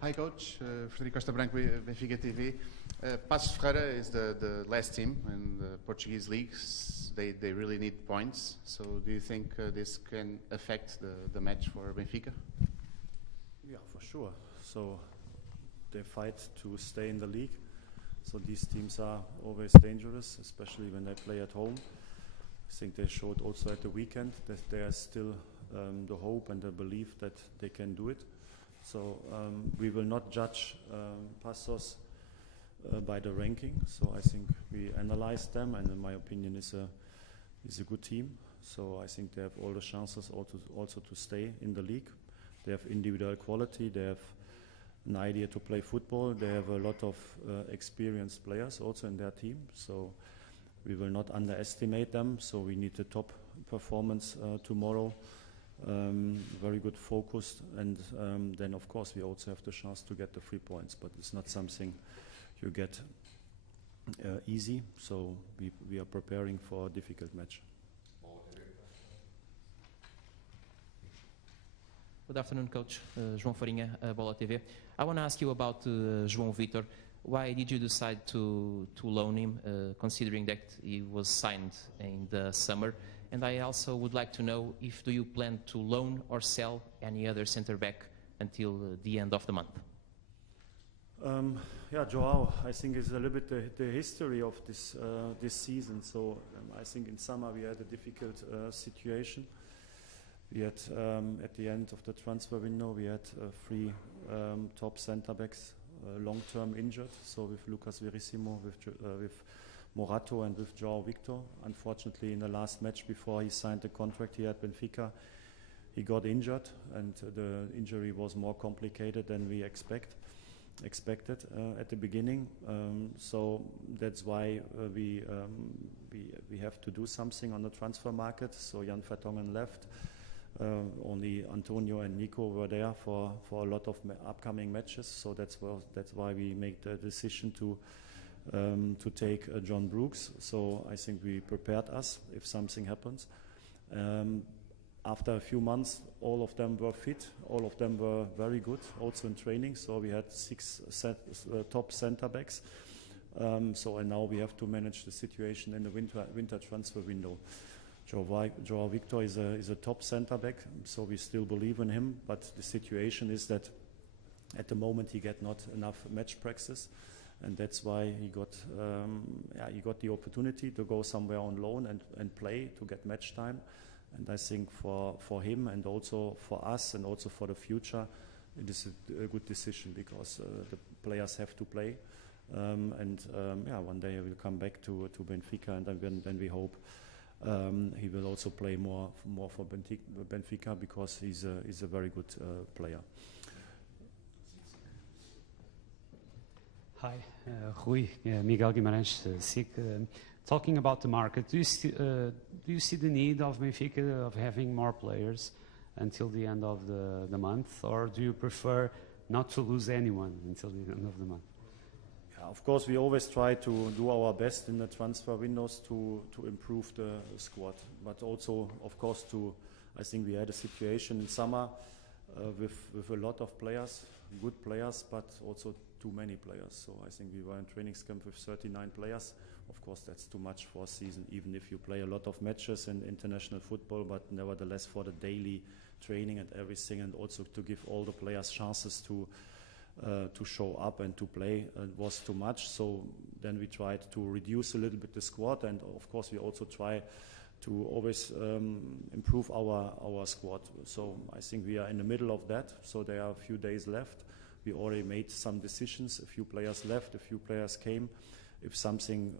Hi, Coach. Frederico Costa Branco, Benfica TV. Passos Ferreira is the last team in the Portuguese leagues. They really need points. So do you think this can affect the match for Benfica? Yeah, for sure. So they fight to stay in the league. So these teams are always dangerous, especially when they play at home. I think they showed also at the weekend that there is still the hope and the belief that they can do it. So we will not judge Passos by the ranking. So I think we analyzed them, and in my opinion, is a good team. So I think they have all the chances also to stay in the league. They have individual quality. They have an idea to play football. They have a lot of experienced players also in their team. So we will not underestimate them. So we need the top performance tomorrow. Very good focus, and then of course we also have the chance to get the 3 points, but it's not something you get easy, so we are preparing for a difficult match. Good afternoon, Coach. João Farinha, Bola TV. I want to ask you about João Vitor. Why did you decide to loan him, considering that he was signed in the summer? And I also would like to know if do you plan to loan or sell any other center back until the end of the month? Yeah, Joao, I think is a little bit the history of this season. So I think in summer we had a difficult situation. We had at the end of the transfer window we had 3 top center backs long-term injured. So with Lucas Verissimo, with Morato and with João Victor. Unfortunately, in the last match before he signed the contract here at Benfica, he got injured, and the injury was more complicated than we expected at the beginning. So that's why we have to do something on the transfer market. So Jan Vertonghen left. Only Antonio and Nico were there for a lot of upcoming matches. So that's why we make the decision to take John Brooks. So I think we prepared us if something happens. After a few months, all of them were fit. All of them were very good, also in training. So we had 6 top center backs. And now we have to manage the situation in the winter transfer window. João Victor is a top center back, so we still believe in him. But the situation is that at the moment he get not enough match practice. And that's why he got the opportunity to go somewhere on loan and play to get match time. And I think for him and also for us and also for the future, it is a good decision because the players have to play. One day he will come back to Benfica, and then we hope he will also play more for Benfica because he's a very good player. Hi, Rui, Miguel Guimarães, SIC. Talking about the market, do you see the need of Benfica of having more players until the end of the month, or do you prefer not to lose anyone until the end of the month? Yeah, of course, we always try to do our best in the transfer windows to improve the squad, but also, of course, I think we had a situation in summer with a lot of players, good players, but also too many players. So I think we were in training camp with 39 players. Of course, that's too much for a season, even if you play a lot of matches in international football, but nevertheless for the daily training and everything, and also to give all the players chances to show up and to play was too much. So then we tried to reduce a little bit the squad, and of course we also try to always improve our squad. So I think we are in the middle of that. So there are a few days left. We already made some decisions. A few players left, a few players came. If something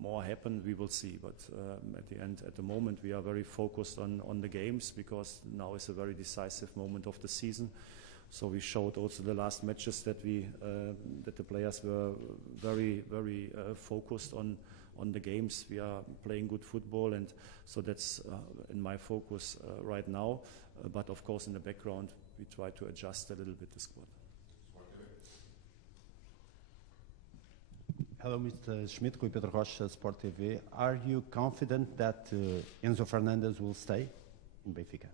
more happened, we will see. But at the moment, we are very focused on the games because now is a very decisive moment of the season. So we showed also the last matches that the players were very, very focused on the games. We are playing good football, and so that's in my focus right now. But of course, in the background, we try to adjust a little bit the squad. Hello, Mr. Schmidt, Rui Pedro Rocha, Sport TV. Are you confident that Enzo Fernandez will stay in Benfica?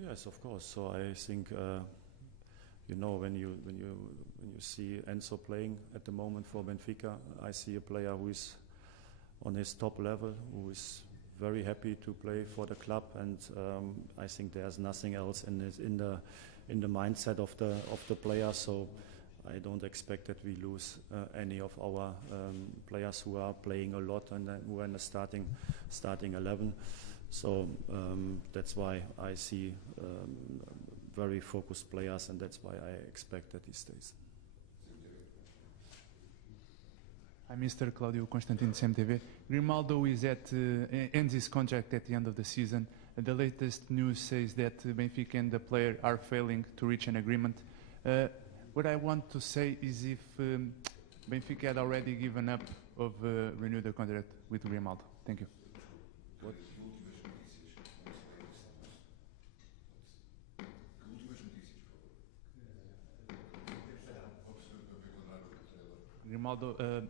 Yes, of course. So I think you know, when you see Enzo playing at the moment for Benfica, I see a player who is on his top level, who is very happy to play for the club, and I think there's nothing else in the mindset of the player. So I don't expect that we lose any of our players who are playing a lot and who are in the starting 11. So that's why I see very focused players, and that's why I expect that he stays. Hi, Mr. Claudio Constantino, CMTV. Grimaldo ends his contract at the end of the season. The latest news says that Benfica and the player are failing to reach an agreement. What I want to say is if Benfica had already given up of renew the contract with Grimaldo. Thank you. What? Grimaldo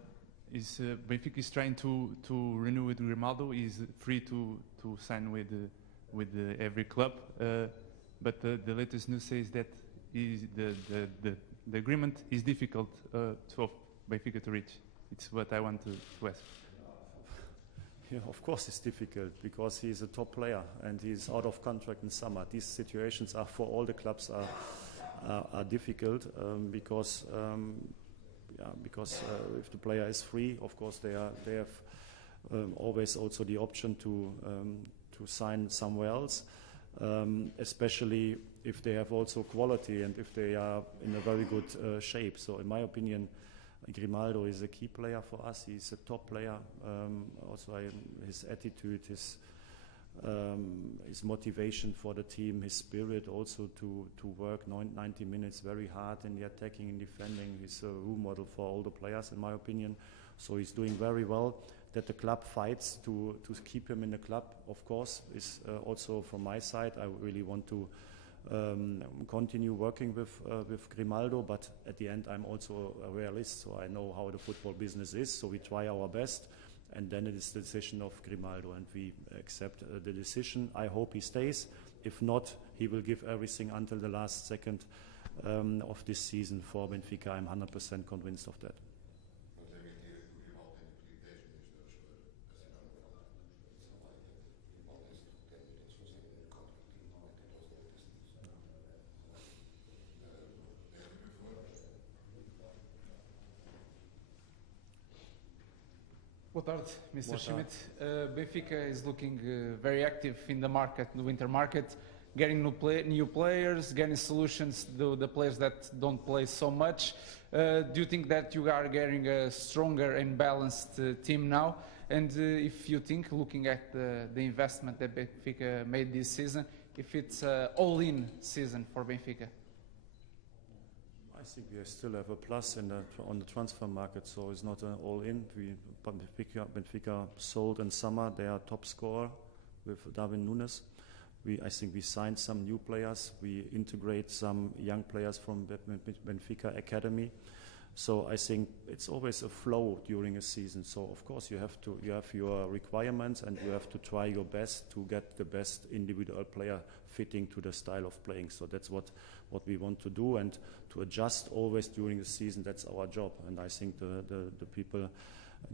is Benfica is trying to renew with Grimaldo. He's free to sign with every club, but the latest news says that the agreement is difficult for Benfica to reach. It's what I want to ask. Yeah, of course it's difficult because he's a top player and he's out of contract in summer. These situations are for all the clubs are difficult because if the player is free, of course they have always also the option to sign somewhere else, especially if they have also quality and if they are in a very good shape. So in my opinion, Grimaldo is a key player for us. He's a top player. Also his attitude, his motivation for the team, his spirit also to work 90 minutes very hard in the attacking and defending. He's a role model for all the players, in my opinion. So he's doing very well. That the club fights to keep him in the club, of course, is also from my side. I really want to continue working with Grimaldo, but at the end I'm also a realist, so I know how the football business is. So we try our best, and then it is the decision of Grimaldo, and we accept the decision. I hope he stays. If not, he will give everything until the last second of this season for Benfica. I'm 100% convinced of that. Boa tarde, Mr. Schmidt. Benfica is looking very active in the market, the winter market, getting new players, getting solutions to the players that don't play so much. Do you think that you are getting a stronger and balanced team now? And if you think, looking at the investment that Benfica made this season, if it's an all-in season for Benfica? I think we still have a plus on the transfer market, so it's not an all-in. Benfica sold in summer their top scorer with Darwin Núñez. I think we signed some new players. We integrate some young players from Benfica Academy. So I think it's always a flow during a season. So of course you have your requirements and you have to try your best to get the best individual player fitting to the style of playing. So that's what we want to do, and to adjust always during the season. That's our job. And I think the people,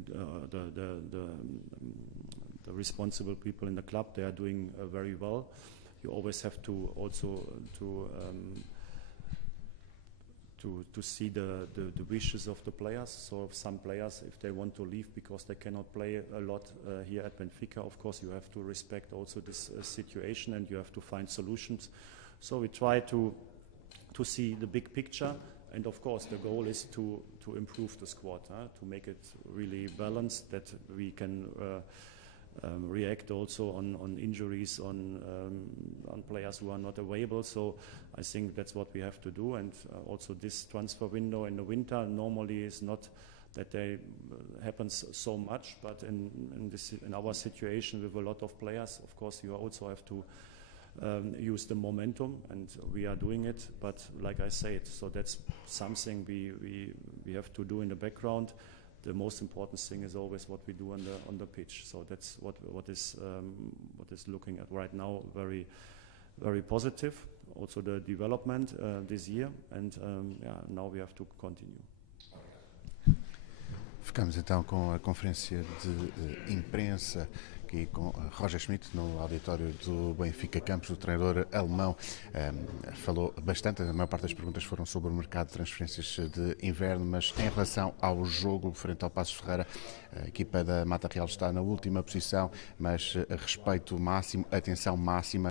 the responsible people in the club, they are doing very well. You always have to also to see the wishes of the players. So some players, if they want to leave because they cannot play a lot here at Benfica, of course you have to respect also this situation, and you have to find solutions. So we try to see the big picture, and of course the goal is to improve the squad, to make it really balanced, that we can react also on injuries, on players who are not available. So I think that's what we have to do, and also this transfer window in the winter normally is not that they happens so much, but in our situation with a lot of players, of course you also have to use the momentum, and we are doing it. But like I said, so that's something we have to do in the background. The most important thing is always what we do on the pitch. So that's what is looking at right now very, very positive. also the development this year, and now we have to continue. Ficamos então com a conferência de imprensa aqui com Roger Schmidt no auditório do Benfica Campos. O treinador alemão falou bastante, a maior parte das perguntas foram sobre o mercado de transferências de inverno, mas em relação ao jogo frente ao Passos Ferreira, a equipa da Mata Real está na última posição, mas respeito máximo, atenção máxima